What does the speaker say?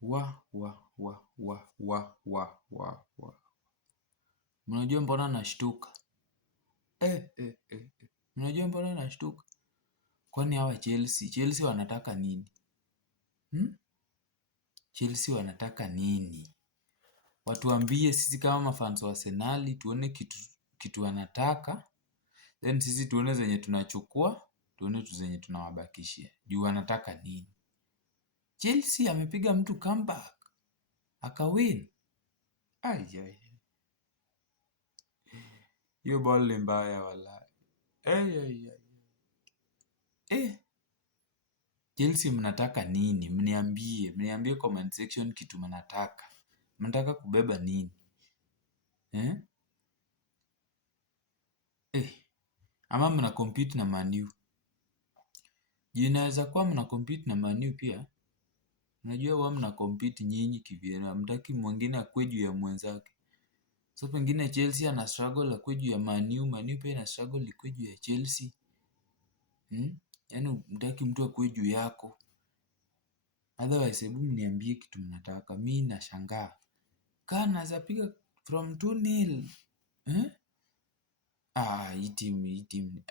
wa. Mnajua mbona nashtuka? Mnajua mbona nashtuka? Kwani hawa Chelsea wanataka nini? Chelsea wanataka nini? Watuambie sisi kama mafans wa Arsenal tuone kitu wanataka. Then sisi tuone zenye tunachukua, tuone zenye tunawabakishia. Juu wanataka nini? Chelsea amepiga mtu comeback. Akawin. Hiyo ball ni mbaya wallahi. Chelsea mnataka nini? Mniambie comment section kitu mnataka. Mnataka kubeba nini? Ama mna compete na Man U. Inaweza kuwa mna compete na Man U pia. Unajua huwa mna compete nyinyi kivyenu. Hamtaki mwingine akue juu ya mwenzake. So pengine Chelsea ana struggle akue juu ya Man U. Man U pia ina struggle ikue juu ya Chelsea. Yaani hutaki mtu akue juu yako. Otherwise hebu mniambie kitu mnataka. Mimi nashangaa. Naweza piga from 2-0. Hii timu.